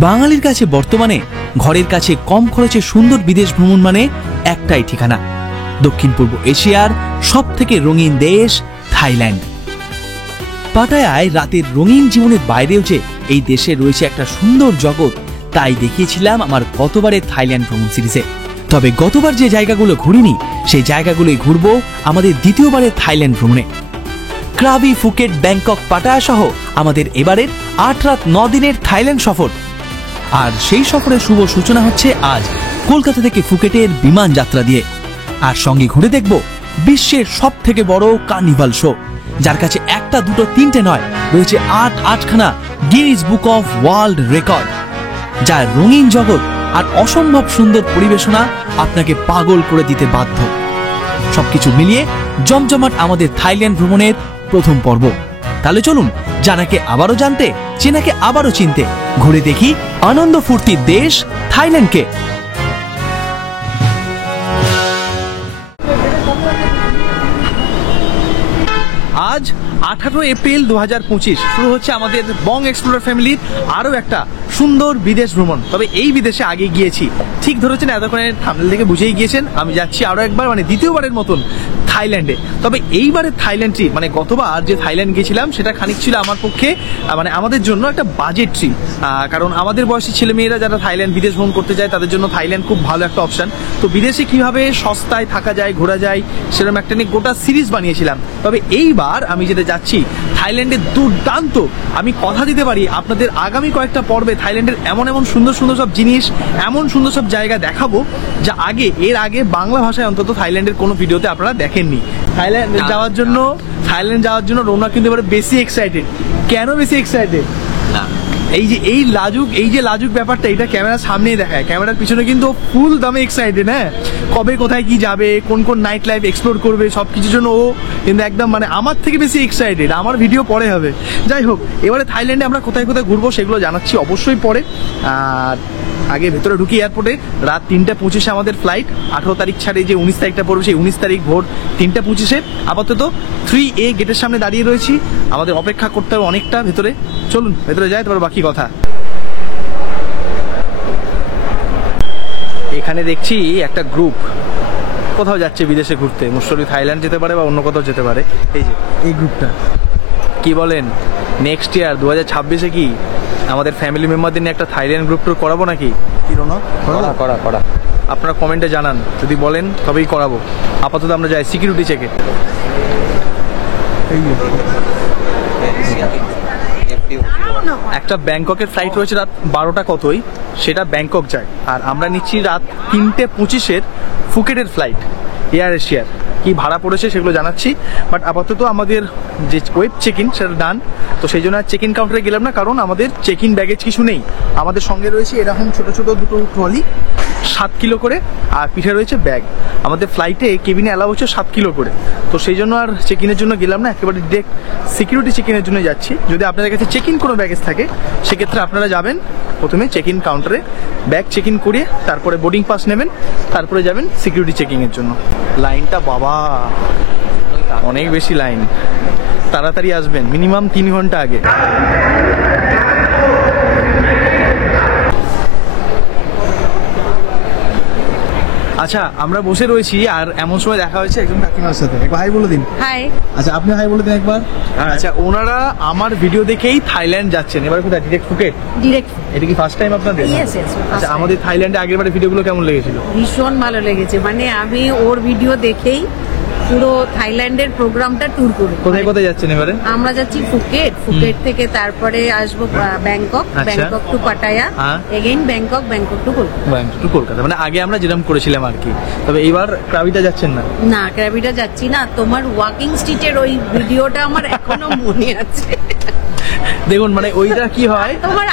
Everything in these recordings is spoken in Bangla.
বাঙালির কাছে বর্তমানে ঘরের কাছে কম খরচে সুন্দর বিদেশ ভ্রমণ মানে একটাই ঠিকানা, দক্ষিণ পূর্ব এশিয়ার সব থেকে রঙিন দেশ থাইল্যান্ড। পাটায়ায় রাতের রঙিন জীবনের বাইরেও যে এই দেশে রয়েছে একটা সুন্দর জগৎ, তাই দেখিয়েছিলাম আমার গতবারের থাইল্যান্ড ভ্রমণ সিরিজে। তবে গতবার যে জায়গাগুলো ঘুরিনি সেই জায়গাগুলোই ঘুরবো আমাদের দ্বিতীয়বারের থাইল্যান্ড ভ্রমণে। ক্রাবি, ফুকেট, ব্যাংকক, পাটায়া সহ আমাদের এবারের 8 রাত 9 দিনের থাইল্যান্ড সফর। আর সেই সফরের শুভ সূচনা হচ্ছে আজ কলকাতা থেকে ফুকেটের বিমান যাত্রা দিয়ে। আর সঙ্গে ঘুরে দেখব বিশ্বের সব থেকে বড় কার্নিভাল শো, যার কাছে একটা দুটো তিনটে নয়, রয়েছে 8খানা Guinness book of world record, যার রঙিন জগৎ আর অসম্ভব সুন্দর পরিবেশনা আপনাকে পাগল করে দিতে বাধ্য। সবকিছু মিলিয়ে জমজমাট আমাদের থাইল্যান্ড ভ্রমণের প্রথম পর্ব। তাহলে চলুন জানাকে আবারও জানতে, চেনাকে আবারও চিনতে ঘুরে দেখি আনন্দ ফুর্তির দেশ থাইল্যান্ডকে। আজ 18 এপ্রিল 2025 শুরু হচ্ছে আমাদের বং এক্সপ্লোরার ফ্যামিলির আরও একটা সুন্দর বিদেশ ভ্রমণ। তবে এই বিদেশে আগে গিয়েছি, ঠিক ধরেছেন, এতক্ষণের থাম্বনেল থেকে বুঝেই গিয়েছেন আমি যাচ্ছি আরও একবার, মানে দ্বিতীয়বারের মতন থাইল্যান্ডে। তবে এইবারের থাইল্যান্ড ট্রিপ, মানে গতবার যে থাইল্যান্ড গিয়েছিলাম সেটা খানিক ছিল আমার পক্ষে, মানে আমাদের জন্য একটা বাজেট ট্রিপ। কারণ আমাদের বয়সী ছেলেমেয়েরা যারা থাইল্যান্ড বিদেশ ভ্রমণ করতে যায় তাদের জন্য থাইল্যান্ড খুব ভালো একটা অপশন। তো বিদেশে কিভাবে সস্তায় থাকা যায়, ঘোরা যায়, সেরকম একটা নিয়ে গোটা সিরিজ বানিয়েছিলাম। তবে এইবার আমি যেটা যাচ্ছি থাইল্যান্ডের দুর্দান্ত, আমি কথা দিতে পারি আপনাদের আগামী কয়েকটা পর্বে থাইল্যান্ডের এমন এমন সুন্দর সুন্দর সব জিনিস, এমন সুন্দর সব জায়গা দেখাবো যা এর আগে বাংলা ভাষায় অন্তত থাইল্যান্ডের কোনো ভিডিওতে আপনারা দেখেননি। থাইল্যান্ড যাওয়ার জন্য রৌনক কিন্তু এবারে বেশি এক্সাইটেড। কেন বেশি এক্সাইটেড? এই যে লাজুক ব্যাপারটা, এটা ক্যামেরার সামনেই দেখায়, ক্যামেরার পিছনে কিন্তু ফুল দামে এক্সাইটেড। হ্যাঁ, কবে কোথায় কি যাবে, কোন কোন নাইট লাইফ এক্সপ্লোর করবে, সব কিছুর জন্য ও কিন্তু একদম, মানে আমার থেকে বেশি এক্সাইটেড। আমার ভিডিও পরে হবে। যাই হোক, এবারে থাইল্যান্ডে আমরা কোথায় কোথায় ঘুরবো সেগুলো জানাচ্ছি অবশ্যই পরে। আর আগে ভেতরে ঢুকি এয়ারপোর্টে। রাত 3:25 আমাদের ফ্লাইট। 18 তারিখ ছাড়ে যে 19 তারিখটা পড়বে, সেই 19 তারিখ ভোর 3:25 আপাতত 3A গেটের সামনে দাঁড়িয়ে রয়েছি। আমাদের অপেক্ষা করতে হবে অনেকটা ভেতরে। চলুন ভেতরে যাই, তারপর বাকি কথা। এখানে দেখছি একটা গ্রুপ কোথাও যাচ্ছে বিদেশে ঘুরতে, মোস্টলি থাইল্যান্ড যেতে পারে বা অন্য কোথাও যেতে পারে। এই যে এই গ্রুপটা, কি বলেন নেক্সট ইয়ার 2026-এ কি আমাদের ফ্যামিলি মেম্বারদের নিয়ে একটা থাইল্যান্ড গ্রুপ ট্যুর করাবো নাকি? কি রোনা, করা আপনারা কমেন্টে জানান, যদি বলেন তবেই করাবো। আপাতত আমরা যাই সিকিউরিটি চেকে। একটা ব্যাংককের ফ্লাইট রয়েছে রাত 12টা কতই, সেটা ব্যাংকক যায়। আর আমরা নিচ্ছি রাত 3:25 ফুকেটের ফ্লাইট এয়ার এশিয়ার। কি ভাড়া পড়েছে সেগুলো জানাচ্ছি, বাট আপাতত আমাদের যে ওয়েব চেক ইন সেটা ডান। তো সেই জন্য আর চেক ইন কাউন্টারে গেলাম না, কারণ আমাদের চেক ইন ব্যাগেজ কিছু নেই। আমাদের সঙ্গে রয়েছে এরকম ছোট ছোট দুটো ট্রলি, 7 কিলো করে, আর পিঠে রয়েছে ব্যাগ। আমাদের ফ্লাইটে কেবিনে অ্যালাউ হচ্ছে 7 কিলো করে। তো সেই জন্য আর চেক ইনের জন্য গেলাম না, একেবারে ডিরেক্ট সিকিউরিটি চেক ইনের জন্য যাচ্ছি। যদি আপনাদের কাছে চেক ইন কোনো ব্যাগেজ থাকে সেক্ষেত্রে আপনারা যাবেন প্রথমে চেক ইন কাউন্টারে, ব্যাগ চেক ইন করিয়ে তারপরে বোর্ডিং পাস নেবেন, তারপরে যাবেন সিকিউরিটি চেকিংয়ের জন্য। লাইনটা বাবা অনেক বেশি লাইন, তাড়াতাড়ি আসবেন, মিনিমাম 3 ঘন্টা আগে। আচ্ছা, আমরা বসে রয়েছি আর এমন সময় দেখা হয়েছে একজন কাকিমার সাথে। একবার হাই বলে দিন। হাই। আচ্ছা, আপনি হাই বলে দিন একবার। আচ্ছা, ওনারা আমার ভিডিও দেখেই থাইল্যান্ড যাচ্ছেন। এবার কোথায়? Direct Phuket? ডিরেক্ট। এটা কি ফার্স্ট টাইম আপনাদের? ইয়েস। আচ্ছা, আমাদের থাইল্যান্ডে আগেরবারে ভিডিওগুলো কেমন লেগেছিল? ভীষণ ভালো লেগেছে, মানে আমি ওর ভিডিও দেখেই পুরো থাইল্যান্ডের প্রোগ্রামটা ট্যুর করি। কোথায় কোথায় যাচ্ছেন এবারে? আমরা যাচ্ছি ফুকেট থেকে তারপরে আসবো Bangkok, Bangkok to Pattaya, again Bangkok to Kolkata. মানে আগে আমরা যেরকম করেছিলাম আর কি। তবে এইবার ক্রাবিটা যাচ্ছেন না? না, ক্রাবিটা যাচ্ছি না। তোমার ওয়াকিং স্ট্রিটের ওই ভিডিওটা আমার এখনো মনে আছে। দেখুন, মানে ওইটা কি হয়, তোমার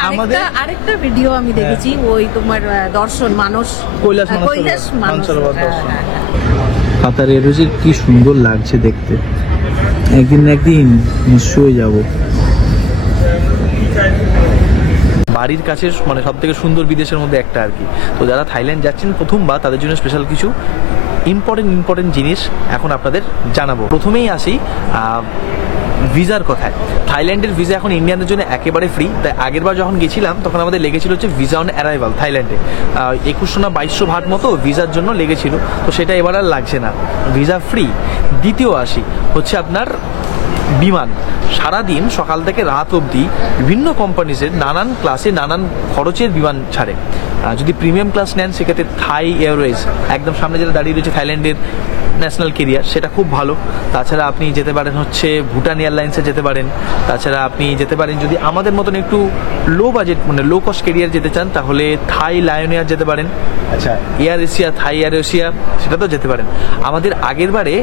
আরেকটা ভিডিও আমি দেখেছি, ওই তোমার দর্শন কৈলাস মানসরোবর দর্শন। কাতার এরোজের কি সুন্দর লাগছে দেখতে, একদিন না একদিন নিশ্চয়ই যাব। বাড়ির কাছে মানে সব থেকে সুন্দর বিদেশের মধ্যে একটা আর কি। তো যারা থাইল্যান্ড যাচ্ছেন প্রথমবার তাদের জন্য স্পেশাল কিছু ইম্পর্টেন্ট জিনিস এখন আপনাদের জানাবো। প্রথমেই আসি ভিসার কথায়, থাইল্যান্ডের ভিসা এখন ইন্ডিয়ানদের জন্য একেবারে ফ্রি। তাই আগের বার যখন গেছিলাম তখন আমাদের লেগেছিল হচ্ছে ভিসা অন অ্যারাইভাল থাইল্যান্ডে 2100 না 2200 ভাট মতো ভিসার জন্য লেগেছিল, তো সেটা এবার আর লাগছে না, ভিসা ফ্রি। দ্বিতীয় আসি হচ্ছে আপনার বিমান, সারাদিন সকাল থেকে রাত অবধি বিভিন্ন কোম্পানিজের নানান ক্লাসে নানান খরচের বিমান ছাড়ে। যদি প্রিমিয়াম ক্লাস নেন সেক্ষেত্রে থাই এয়ারওয়েজ, একদম সামনে যেটা দাঁড়িয়ে রয়েছে থাইল্যান্ডের ন্যাশনাল কেরিয়ার, সেটা খুব ভালো। তাছাড়া আপনি যেতে পারেন হচ্ছে ভুটান এয়ারলাইন্সে যেতে পারেন। তাছাড়া আপনি যেতে পারেন যদি আমাদের মতন একটু লো বাজেট মানে লো কস্ট কেরিয়ার যেতে চান তাহলে থাই লায়ন এয়ার যেতে পারেন। আচ্ছা, এয়ার এশিয়া, থাই এয়ার এশিয়া, সেটা তো যেতে পারেন। আমাদের আগের বারে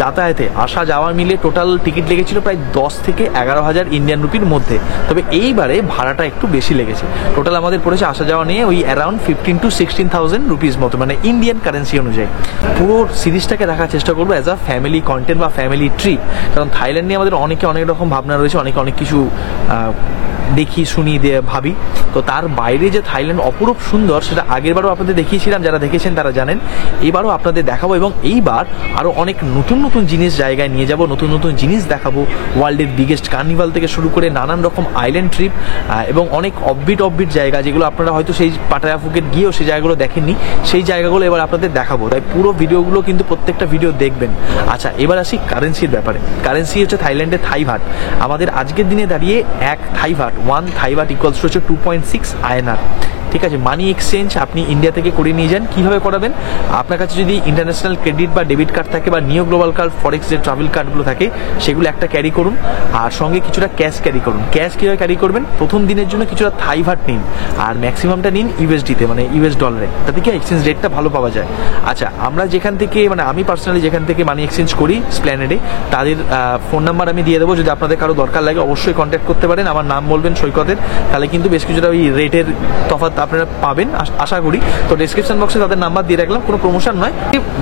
যাতায়াতে আসা যাওয়া মিলে টোটাল টিকিট লেগেছিল প্রায় 10 থেকে 11,000 ইন্ডিয়ান রুপির মধ্যে। তবে এইবারে ভাড়াটা একটু বেশি লেগেছে, টোটাল আমাদের পড়েছে আসা যাওয়া নিয়ে ওই অ্যারাউন্ড 15 to 16,000 রুপিস মতো, মানে ইন্ডিয়ান কারেন্সি অনুযায়ী। পুরো সিরিজটাকে রাখার চেষ্টা করবো অ্যাজ আ ফ্যামিলি কন্টেন্ট বা ফ্যামিলি ট্রিপ, কারণ থাইল্যান্ড নিয়ে আমাদের অনেকে অনেক রকম ভাবনা রয়েছে, অনেক কিছু দেখি শুনি দিয়ে ভাবি। তো তার বাইরে যে থাইল্যান্ড অপরূপ সুন্দর সেটা আগেরবারও আপনাদের দেখিয়েছিলাম, যারা দেখেছেন তারা জানেন। এবারও আপনাদের দেখাবো এবং এইবার আরও অনেক নতুন নতুন জিনিস জায়গায় নিয়ে যাব, নতুন নতুন জিনিস দেখাবো। ওয়ার্ল্ডের বিগেস্ট কার্নিভাল থেকে শুরু করে নানান রকম আইল্যান্ড ট্রিপ এবং অনেক অফবিট জায়গা যেগুলো আপনারা হয়তো সেই পাটায়া ফুকেট গিয়েও সেই জায়গাগুলো দেখেননি, সেই জায়গাগুলো এবার আপনাদের দেখাবো। তাই পুরো ভিডিওগুলো কিন্তু প্রত্যেকটা ভিডিও দেখবেন। আচ্ছা, এবার আসি কারেন্সির ব্যাপারে। কারেন্সি হচ্ছে থাইল্যান্ডের থাই ভাট। আমাদের আজকের দিনে দাঁড়িয়ে এক থাই ভাট, 1 থাই ভাট ইকুয়ালস হচ্ছে 2.6 INR। ঠিক আছে, মানি এক্সচেঞ্জ আপনি ইন্ডিয়া থেকে করে নিয়ে যান। কীভাবে করাবেন? আপনার কাছে যদি ইন্টারন্যাশনাল ক্রেডিট বা ডেবিট কার্ড থাকে বা নিও গ্লোবাল কার্ড, ফরেক্স যে ট্রাভেল কার্ডগুলো থাকে সেগুলো একটা ক্যারি করুন, আর সঙ্গে কিছুটা ক্যাশ ক্যারি করুন। ক্যাশ কীভাবে ক্যারি করবেন? প্রথম দিনের জন্য কিছুটা থাই ভাট নিন, আর ম্যাক্সিমামটা নিন ইউএসডিতে, মানে ইউএস ডলারে, তাতে কি এক্সচেঞ্জ রেটটা ভালো পাওয়া যায়। আচ্ছা, আমরা যেখান থেকে মানে আমি পার্সোনালি যেখান থেকে মানি এক্সচেঞ্জ করি স্প্ল্যানেডে, তাদের ফোন নাম্বার আমি দিয়ে দেবো। যদি আপনাদের কারো দরকার লাগে অবশ্যই কন্ট্যাক্ট করতে পারেন, আমার নাম বলবেন সৈকতের, তাহলে কিন্তু বেশ কিছুটা ওই রেটের তফাৎ আপনারা পাবেন আশা করি। তো ডেসক্রিপশন বক্সে তাদের নাম্বার দিয়ে রাখলাম, কোনো প্রমোশন নয়।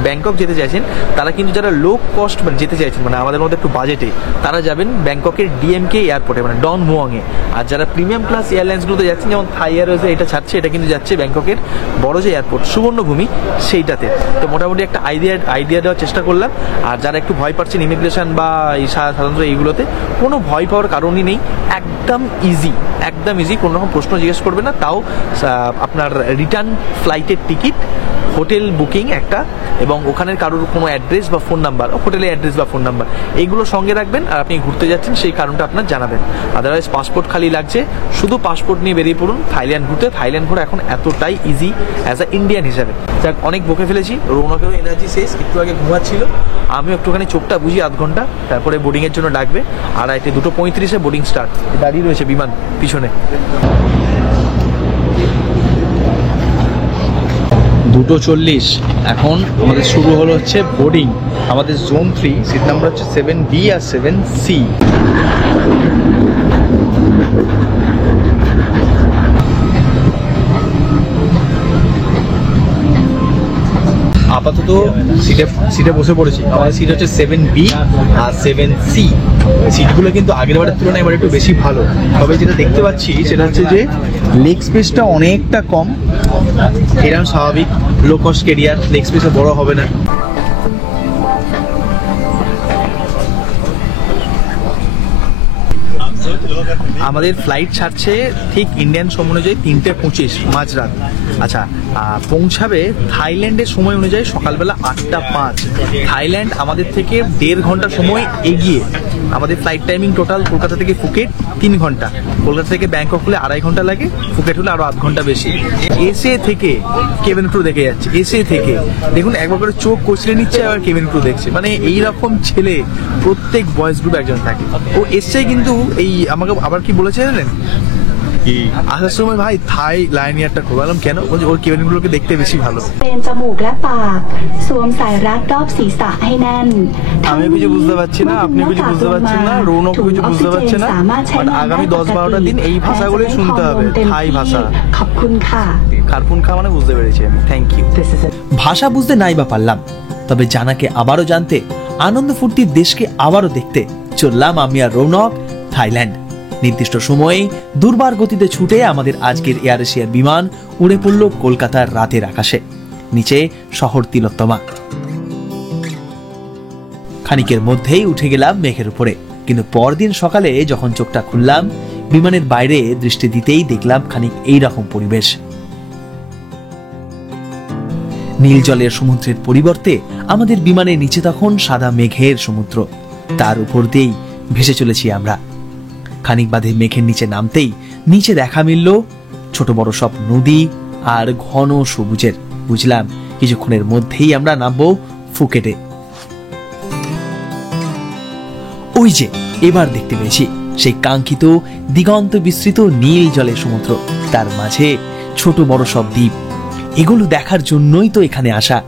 ব্যাংকক যেতে চাইছেন তারা কিন্তু, যারা লো কস্ট মানে যেতে চাইছেন মানে আমাদের মধ্যে একটু বাজেটে, তারা যাবেন ব্যাংককের ডিএমকে এয়ারপোর্টে মানে ডন মুয়াংয়ে। আর যারা প্রিমিয়াম ক্লাস এয়ারলাইন্সগুলোতে যাচ্ছেন, যেমন থাই এয়ারওয়েজে এটা ছাড়ছে, এটা কিন্তু যাচ্ছে ব্যাংককের বড় যে এয়ারপোর্ট সুবর্ণভূমি সেইটাতে। তো মোটামুটি একটা আইডিয়া দেওয়ার চেষ্টা করলাম। আর যারা একটু ভয় পাচ্ছেন ইমিগ্রেশন বা এই সাধারণত এইগুলোতে, কোনো ভয় পাওয়ার কারণই নেই, একদম ইজি, কোনো রকম প্রশ্ন জিজ্ঞেস করবে না। তাও আপনার রিটার্ন ফ্লাইটের টিকিট, হোটেল বুকিং একটা, এবং ওখানের কারোর কোনো অ্যাড্রেস বা ফোন নাম্বার, হোটেলের অ্যাড্রেস বা ফোন নাম্বার, এইগুলো সঙ্গে রাখবেন। আর আপনি ঘুরতে যাচ্ছেন সেই কারণটা আপনার জানাবেন। আদারওয়াইজ পাসপোর্ট খালি লাগছে, শুধু পাসপোর্ট নিয়ে বেরিয়ে পড়ুন থাইল্যান্ড ঘুরতে। থাইল্যান্ড ঘোরা এখন এতটাই ইজি অ্যাজ আ ইন্ডিয়ান হিসাবে। যাক, অনেক বকে ফেলেছি, রৌনকেরও এনার্জি শেষ, একটু আগে ঘুমাচ্ছিল, আমিও একটুখানি চোখটা বুঝি আধ ঘন্টা, তারপরে বোর্ডিংয়ের জন্য ডাকবে। আর 2:35 বোর্ডিং স্টার্ট, দাঁড়িয়ে রয়েছে বিমান পিছনে। 2:40 এখন আমাদের শুরু হলো হচ্ছে বোর্ডিং। আমাদের জোন 3, সিট নাম্বার হচ্ছে 7B আর 7C। আপাতত সিটে বসে পড়েছি। আমাদের সিট হচ্ছে 7B আর 7C। সিটগুলো কিন্তু আগের বারের তুলনায় এবার একটু বেশি ভালো। তবে যেটা দেখতে পাচ্ছি সেটা হচ্ছে যে লেগ স্পেসটা অনেকটা কম, এরকম স্বাভাবিক লো কস্ট কেরিয়ার, লেগ স্পেসে বড় হবে না। আমাদের ফ্লাইট ছাড়ছে ঠিক ইন্ডিয়ান সময় অনুযায়ী 3:25 মাঝরাত। আচ্ছা, পৌঁছাবে থাইল্যান্ডের সময় অনুযায়ী সকালবেলা 8:05। থাইল্যান্ড আমাদের থেকে 1.5 ঘন্টা সময় এগিয়ে। আমাদের ফ্লাইট টাইমিং টোটাল কলকাতা থেকে ফুকেট 3 ঘন্টা, কলকাতা থেকে ব্যাংকক হলে 2.5 ঘন্টা লাগে, ফুকেট হলে আরো আধ ঘন্টা বেশি। এসে থেকে কেবিন ক্রু দেখে যাচ্ছে, এসে থেকে দেখুন একবার করে চোখ কচলে নিচ্ছে, আবার কেবিন ক্রু দেখছে। মানে এইরকম ছেলে প্রত্যেক বয়েজ গ্রুপ একজন থাকে। ও এসছে কিন্তু এই আমাকে আবার কি বলেছে জানেন, আসার সময় ভাই থাই লাইনিয়ারটা খুব ভালো। কেন? ওর কেবিনগুলোকে দেখতে বেশি ভালো।เป็นจมูกและปากสวมสายรัดรอบศีรษะให้แน่น আমি কিছু বুঝতে পারছি না, আপনি কিছু বুঝতে পারছেন না, রৌনক কিছু বুঝতে পারছে না। বাট আগামী 10-12টা দিন এই ভাষাগুলোই শুনতে হবে, থাই ভাষা। ขอบคุณค่ะ খারপুন খা মানে বুঝতে পেরেছি আমি, থ্যাংক ইউ। ভাষা বুঝতে নাই বা পারলাম, তবে জানাকে আবারও জানতে, আনন্দ ফুর্তির দেশকে আবারও দেখতে চললাম আমি আর রৌনক থাইল্যান্ড। নির্দিষ্ট সময়ে দুর্বার গতিতে ছুটে আমাদের আজকের এয়ার এশিয়ার বিমান উড়ে পড়ল কলকাতার রাতের আকাশে। নিচে শহর তিলোত্তমা। খানিকের মধ্যেই উঠে গেলাম মেঘের উপরে। কিন্তু পরদিন সকালে যখন চোখটা খুললাম, বিমানের বাইরে দৃষ্টি দিতেই দেখলাম খানিক এইরকম পরিবেশ। নীল জলের সমুদ্রের পরিবর্তে আমাদের বিমানের নিচে তখন সাদা মেঘের সমুদ্র, তার উপর দিয়েই ভেসে চলেছি আমরা। খানিক বাদে মেঘের নিচে নামতেই নিচে দেখা মিলল ছোট বড় সব নদী আর ঘন সবুজের। বুঝলাম কিছুক্ষণের মধ্যেই আমরা নামবো ফুকেটে। ওই যে এবার দেখতে পেয়েছি সেই কাঙ্ক্ষিত দিগন্ত বিস্তৃত নীল জলের সমুদ্র, তার মাঝে ছোট বড় সব দ্বীপ। এগুলো দেখার জন্যই তো এখানে আসা।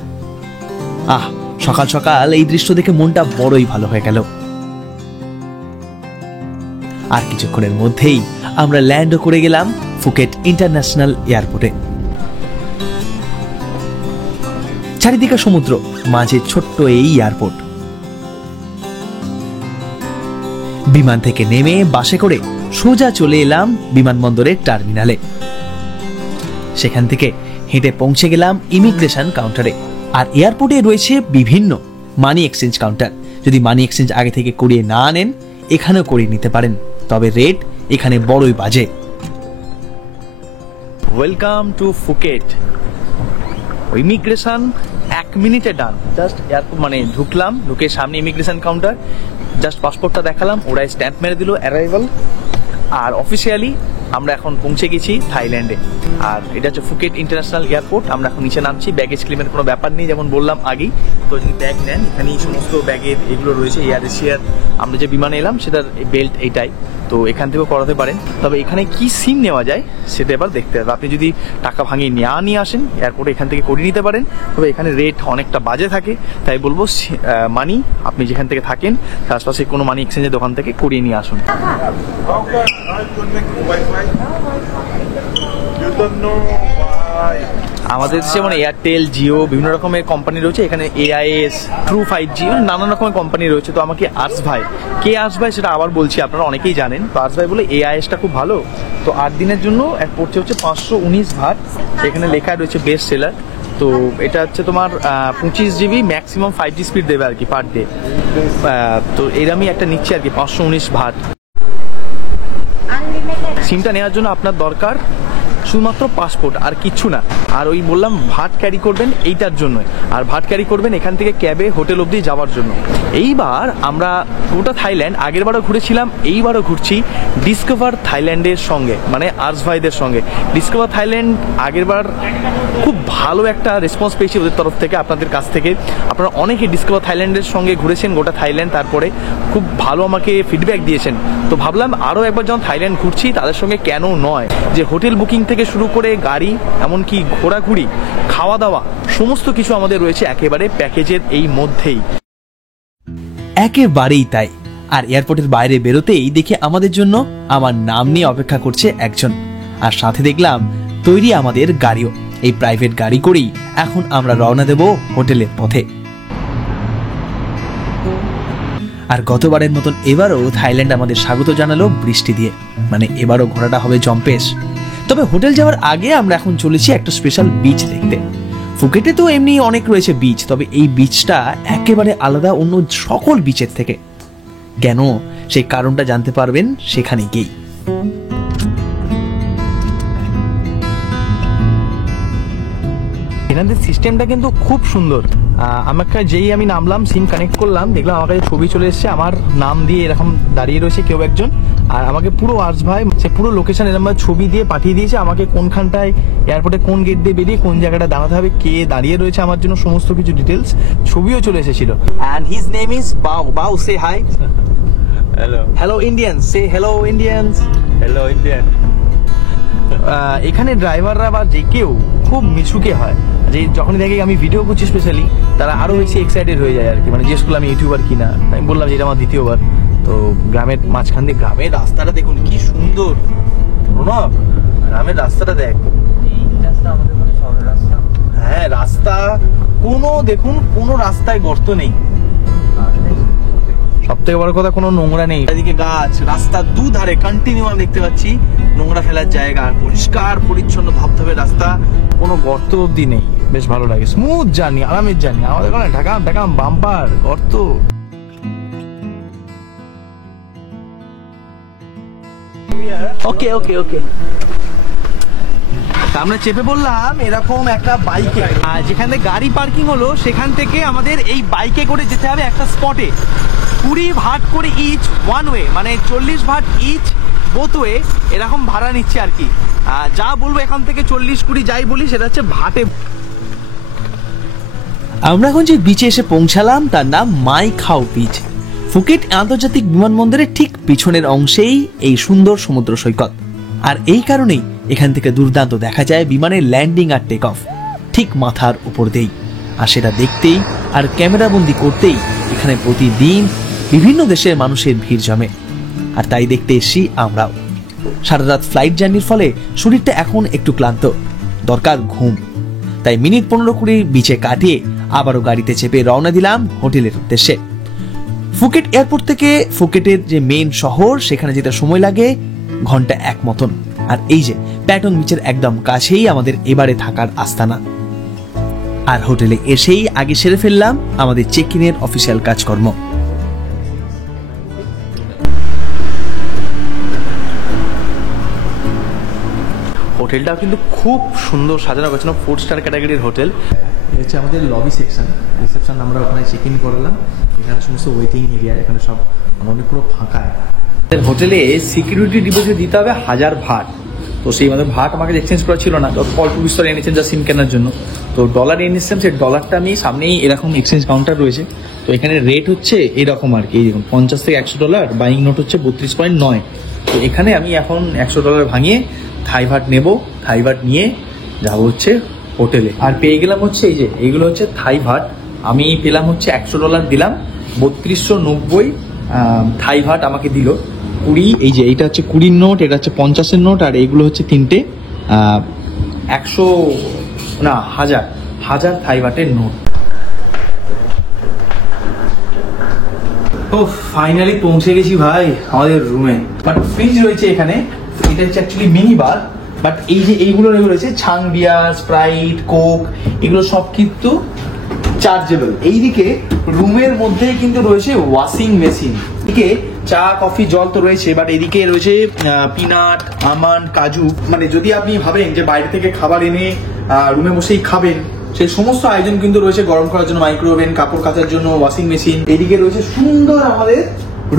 আহ, সকাল সকাল এই দৃশ্য দেখে মনটা বড়ই ভালো হয়ে গেল। আর কিছুক্ষণের মধ্যেই আমরা ল্যান্ডও করে গেলাম ফুকেট ইন্টারন্যাশনাল এয়ারপোর্টে। চারিদিকে সমুদ্র, মাঝে ছোট্ট এই এয়ারপোর্ট। বিমান থেকে নেমে বাসে করে সোজা চলে এলাম বিমানবন্দরের টার্মিনালে। সেখান থেকে হেঁটে পৌঁছে গেলাম ইমিগ্রেশন কাউন্টারে। আর এয়ারপোর্টে রয়েছে বিভিন্ন মানি এক্সচেঞ্জ কাউন্টার। যদি মানি এক্সচেঞ্জ আগে থেকে করিয়ে না আনেন, এখানেও করিয়ে নিতে পারেন, তবে রেট এখানে বড়ই বাজে। Welcome to Phuket. ইমিগ্রেশন 1 মিনিটে ডান। জাস্ট এয়ারপোর্ট মানে ঢুকলাম, ঢুকে সামনে ইমিগ্রেশন কাউন্টার, জাস্ট পাসপোর্টটা দেখালাম, ওরা স্ট্যাম্প মেরে দিল অ্যারাইভাল। আর অফিসিয়ালি আমরা এখন পৌঁছে গেছি থাইল্যান্ডে। আর এটা হচ্ছে ফুকেট ইন্টারন্যাশনাল এয়ারপোর্ট। আমরা এখন নিচে নামছি। ব্যাগেজ ক্লেমের কোনো ব্যাপার নেই, যেমন বললাম আগেই। তো যদি ব্যাগ নেন, এখানে সমস্ত ব্যাগের এগুলো রয়েছে। এয়ার এশিয়ার আমরা যে বিমানে এলাম সেটার বেল্ট এইটাই, তো এখান থেকেও করাতে পারেন। তবে এখানে কি সিম নেওয়া যায় সেটা এবার দেখতে হবে। আপনি যদি টাকা ভাঙিয়ে নিয়ে আসেন এয়ারপোর্টে, এখান থেকে করিয়ে নিতে পারেন। তবে এখানে রেট অনেকটা বাজে থাকে, তাই বলবো মানি আপনি যেখান থেকে থাকেন তার আশপাশে কোনো মানি এক্সচেঞ্জের দোকান থেকে করিয়ে নিয়ে আসুন। আমাদের যেমন এয়ারটেল, জিও, বিভিন্ন রকমের কোম্পানি রয়েছে। এখানে AIS, ট্রু 5G, নানান রকমের কোম্পানি রয়েছে। তো আমাকে আর্স ভাই, কে আর্স ভাই সেটা আবার বলছি, আপনারা অনেকেই জানেন। তো আর্স ভাই বলে AISটা খুব ভালো। তো 8 দিনের জন্য পড়ছে হচ্ছে 519 ভাট। এখানে লেখা রয়েছে বেস্ট সেলার। তো এটা হচ্ছে তোমার 25 GB ম্যাক্সিমাম 5G স্পিড দেবে আর কি পার ডে। তো এরমই একটা নিচ্ছে আর কি 519 ভাট। সিমটা নেওয়ার জন্য আপনার দরকার শুধুমাত্র পাসপোর্ট, আর কিচ্ছু না। আর ওই বললাম ভাট ক্যারি করবেন এইটার জন্যই। আর ভাট ক্যারি করবেন এখান থেকে ক্যাবে হোটেল অবধি যাওয়ার জন্য। এইবার আমরা গোটা থাইল্যান্ড আগেরবারও ঘুরেছিলাম, এইবারও ঘুরছি ডিসকভার থাইল্যান্ডের সঙ্গে, মানে আর্স ভাইদের সঙ্গে। ডিসকভার থাইল্যান্ড আগেরবার খুব ভালো একটা রেসপন্স পেয়েছি ওদের তরফ থেকে, আপনাদের কাছ থেকে। আপনারা অনেকে ডিসকভার থাইল্যান্ডের সঙ্গে ঘুরেছেন গোটা থাইল্যান্ড, তারপরে খুব ভালো আমাকে ফিডব্যাক দিয়েছেন। তো ভাবলাম আরও একবার যখন থাইল্যান্ড ঘুরছি তাদের সঙ্গে কেন নয়, যে হোটেল বুকিং থেকে শুরু করে গাড়ি, এমনকি ঘোরাঘুরি, খাওয়া দাওয়া, সমস্ত কিছু আমাদের রয়েছে একেবারে প্যাকেজের এই মধ্যেই। একেবারেই তাই। আর এয়ারপোর্টের বাইরে বেরোতেই দেখে আমাদের জন্য আমার নাম নিয়ে অপেক্ষা করছে একজন। আর সাথে দেখলাম তৈরি আমাদের গাড়িও। এই প্রাইভেট গাড়ি করেই এখন আমরা রওনা দেব হোটেলের পথে। আর গতবারের মতন এবারও থাইল্যান্ড আমাদের স্বাগত জানালো বৃষ্টি দিয়ে, মানে এবারও ঘোরাটা হবে জম্পেশ। তবে হোটেল যাওয়ার আগে আমরা এখন চলেছি একটা স্পেশাল বিচ দেখতে। ফুকেটে তো এমনি অনেক রয়েছে বিচ, তবে এই বিচটা একেবারে আলাদা অন্য সকল বিচের থেকে। কেন, সেই কারণটা জানতে পারবেন সেখানে গিয়ে। এনাদের সিস্টেমটা কিন্তু খুব সুন্দর। আমাকে যেই আমি নামলাম, সিম কানেক্ট করলাম, দেখলাম আমার কাছে ছবি চলে এসেছে, আমার নাম দিয়ে এরকম দাঁড়িয়ে রয়েছে কেউ একজন। আর আমাকে পুরো আর্স ভাই সে পুরো লোকেশন এরকম ছবি দিয়ে পাঠিয়ে দিয়েছে আমাকে, কোনখানটায় এয়ারপোর্টে কোন গেট দিয়ে বেরিয়ে কোন জায়গাটা দাঁড়াতে হবে, কে দাঁড়িয়ে রয়েছে আমার জন্য, সমস্ত কিছু ডিটেলস ছবিও চলে এসেছিল। অ্যান্ড হিজ নেম ইজ বাউ। বাউ, সে হাই। হ্যালো। হ্যালো ইন্ডিয়ান্স, সে হ্যালো ইন্ডিয়ান্স। Hello Indian. এখানে ড্রাইভাররা বা যে কেউ খুব মিশুকে হয়, যে যখনই দেখে আমি ভিডিও করছি স্পেশালি, তারা আরো বেশি এক্সাইটেড হয়ে যায় আর কি। মানে জিজ্ঞেস করলাম আমি ইউটিউবার কিনা, আমি বললাম যে এটা আমার দ্বিতীয়বার। তো গ্রামের মাঝখান দিয়ে, গ্রামের রাস্তাটা দেখুন কি সুন্দর। প্রণব, গ্রামের রাস্তাটা দেখ। হ্যাঁ, রাস্তা কোনো দেখুন কোনো রাস্তায় গর্ত নেই, সব থেকে বড় কথা কোনো নোংরা নেই। এদিকে গাছ, রাস্তা দুধারে কন্টিনিউ আমি দেখতে পাচ্ছি নোংরা ফেলার জায়গা, পরিষ্কার পরিচ্ছন্ন ধবধবে রাস্তা, কোনো গর্ত অব্দি নেই। বেশ ভালো লাগে, স্মুথ জার্নি, আরামের জার্নি। আমাদের ওখানে ঢাকাম ঢাকাম বাম্পার গর্ত। ওকে ওকে ওকে। আমরা চেপে বললাম এরকম একটা বাইকে, আর যেখান থেকে গাড়ি পার্কিং হলো সেখান থেকে আমাদের এই বাইকে করে যেতে হবে একটা স্পটে। 20 ভাট করে ইচ ওয়ান ওয়ে, মানে 40 ভাট ইচ বোথ ওয়ে, এরকম ভাড়া নিচ্ছে আর কি। যা বলবো এখান থেকে 40-20 যাই বলি সেটা হচ্ছে ভাটে। আমরা এখন যে বিচে এসে পৌঁছালাম তার নাম মাই খাও বিচ। ফুকেট আন্তর্জাতিক বিমানবন্দরের ঠিক পিছনের অংশেই এই সুন্দর সমুদ্র সৈকত, আর এই কারণেই এখান থেকে দুর্দান্ত দেখা যায় বিমানের ল্যান্ডিং আর টেক অফ ঠিক মাথার উপর দিয়েই। আর সেটা দেখতেই আর ক্যামেরাবন্দি করতেই এখানে প্রতিদিন বিভিন্ন দেশের মানুষের ভিড় জমে। আর তাই দেখতে এসছি আমরাও। সারা রাত ফ্লাইট জার্নির ফলে শরীরটা এখন একটু ক্লান্ত, দরকার ঘুম। তাই মিনিট 15-20 বিচে কাটিয়ে আবারও গাড়িতে চেপে রওনা দিলাম হোটেলের উদ্দেশ্যে। ফুকেট এয়ারপোর্ট থেকে ফুকেটের যে মেইন শহর সেখানে যেতে সময় লাগে ঘন্টা 1 মতন। আর এই যে প্যাটং বিচের একদম কাছেই আমাদের এবারে থাকার আস্তানা। আর হোটেলে এসেই আগে সেরে ফেললাম আমাদের চেক ইনের অফিসিয়াল কাজকর্ম। হোটেলটাও কিন্তু খুব সুন্দর সাজানো গোছানো, 4 স্টার ক্যাটাগরির হোটেল। এটা হচ্ছে আমাদের লবি সেকশন, রিসেপশন। আমরা ওখানে চেক ইন করলাম। এখানে সমস্ত ওয়েটিং এরিয়া, এখানে সব অনেক পুরো ফাঁকা। হোটেলে সিকিউরিটি ডিপোজিট দিতে হবে 1000 ভাট। তো সেই মধ্যে ভাট আমাকে এক্সচেঞ্জ করা ছিল না, তো অল্প বিস্তর এনেছেন যা সিম কেনার জন্য। তো ডলার এনেছিলাম, সেই ডলারটা আমি সামনেই এরকম এক্সচেঞ্জ কাউন্টার রয়েছে। তো এখানে রেট হচ্ছে এরকম আর কি, এই দেখুন $50 থেকে $100, বাইং নোট হচ্ছে 32.9। তো এখানে আমি এখন $100 ভাঙিয়ে থাই ভাট নেব। থাই ভাট নিয়ে যাবো হচ্ছে হোটেলে। আর পেয়ে গেলাম হচ্ছে এই যে এইগুলো হচ্ছে থাই ভাট। আমি পেলাম হচ্ছে $100 দিলাম, 3290 থাই ভাট আমাকে দিল। 20, এই যে এইটা হচ্ছে 20 নোট, এটা হচ্ছে 50-এর নোট, আর এইগুলো হচ্ছে তিনটে 1000 থাই ভাটের নোট। ও ফাইনালি পৌঁছে গেছি ভাই আমাদের রুমে। বাট ফ্রিজ রয়েছে এখানে, এটা হচ্ছে অ্যাকচুয়ালি মিনি বার। বাট এই যে এইগুলো রয়েছে ছাং বিয়ার, স্প্রাইট, কোক, এগুলো সব কিন্তু চার্জেবল। এইদিকে রুমের মধ্যে কিন্তু রয়েছে ওয়াশিং মেশিন। এদিকে চা কফি জল তো রয়েছে, বাট এদিকে রয়েছে পিনাট, আমন্ড, কাজু। মানে যদি আপনি ভাবেন যে বাইরে থেকে খাবার এনে রুমে বসেই খাবেন, সেই সমস্ত আয়োজন কিন্তু রয়েছে। গরম করার জন্য মাইক্রোওভেন, কাপড় কাচার জন্য ওয়াশিং মেশিন। এইদিকে রয়েছে সুন্দর আমাদের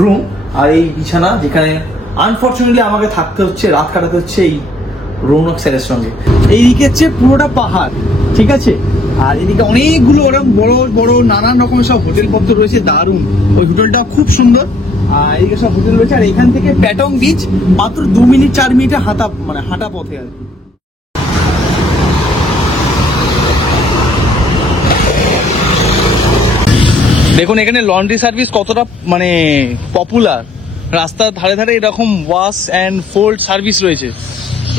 রুম, আর এই বিছানা যেখানে আনফরচুনেটলি আমাকে থাকতে হচ্ছে, রাত কাটাতে হচ্ছে এই রৌনক স্যারের সঙ্গে। এইদিকে হচ্ছে পুরোটা পাহাড়, ঠিক আছে। আর এদিকে অনেকগুলো ওরকম বড় বড় নানান রকমের সব হোটেল পত্র রয়েছে, দারুণ। ওই হোটেলটা খুব সুন্দর। আর এদিকে সব হোটেল রয়েছে। আর এখান থেকে প্যাটং বিচ মাত্র 2-4 মিনিটে হাঁটা পথে আর কি। দেখুন এখানে লন্ড্রি সার্ভিস কতটা মানে পপুলার। রাস্তার ধারে ধারে এরকম ওয়াশ অ্যান্ড ফোল্ড সার্ভিস রয়েছে।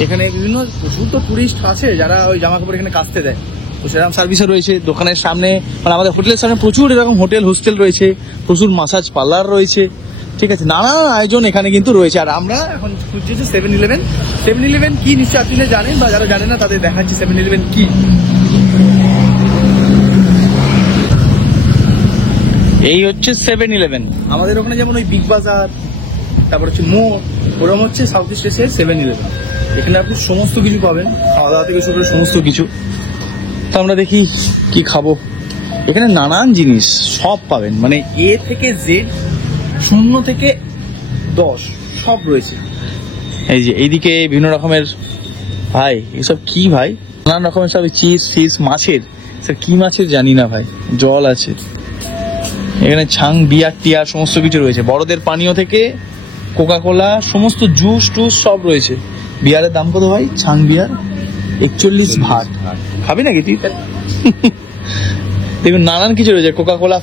এখানে বিভিন্ন প্রচুর তো টুরিস্ট আছে যারা ওই জামা কাপড় এখানে কাচতে দেয়, তো সেরকম সার্ভিসও রয়েছে। দোকানের সামনে মানে আমাদের হোটেলের সামনে প্রচুর এরকম হোটেল হোস্টেল রয়েছে, প্রচুর মাসাজ পার্লার রয়েছে, ঠিক আছে। নানা আয়োজন এখানে কিন্তু রয়েছে। আর আমরা এখন খুঁজছি 7-Eleven কি, নিশ্চয়ই আপনি জানেন, বা যারা জানেন না তাদের দেখাচ্ছি 7-Eleven কি। এই হচ্ছে 7-Eleven। আমাদের ওখানে যেমন ওই বিগ বাজার, তারপর হচ্ছে মোড়, ওরকম হচ্ছে সাউথ ইস্ট এশিয়ার 7-Eleven। এখানে আপনি সমস্ত কিছু পাবেন, খাওয়া দাওয়া থেকে শুরু করে সমস্ত কিছু। তো আমরা দেখি কি খাবো। এখানে নানান জিনিস সব পাবেন, মানে A থেকে Z, 0 থেকে 10 সব রয়েছে। এই যে এইদিকে বিভিন্ন রকমের, ভাই এসব কি ভাই, নানান রকমের সব চিজ ফিস, মাছের, কি মাছের জানি না ভাই, জল আছে এখানে, ছাং বিয়ার টিয়ার সমস্ত কিছু রয়েছে। বড়দের পানীয় থেকে কোকা কোলা, সমস্ত জুস টুস সব রয়েছে। বিয়ারের দাম কত ভাই? ছাং বিয়ার 41 ভাট। খাবি নাকি তুই? দেখুন নানান কিছু রয়েছে, কোকা কোলা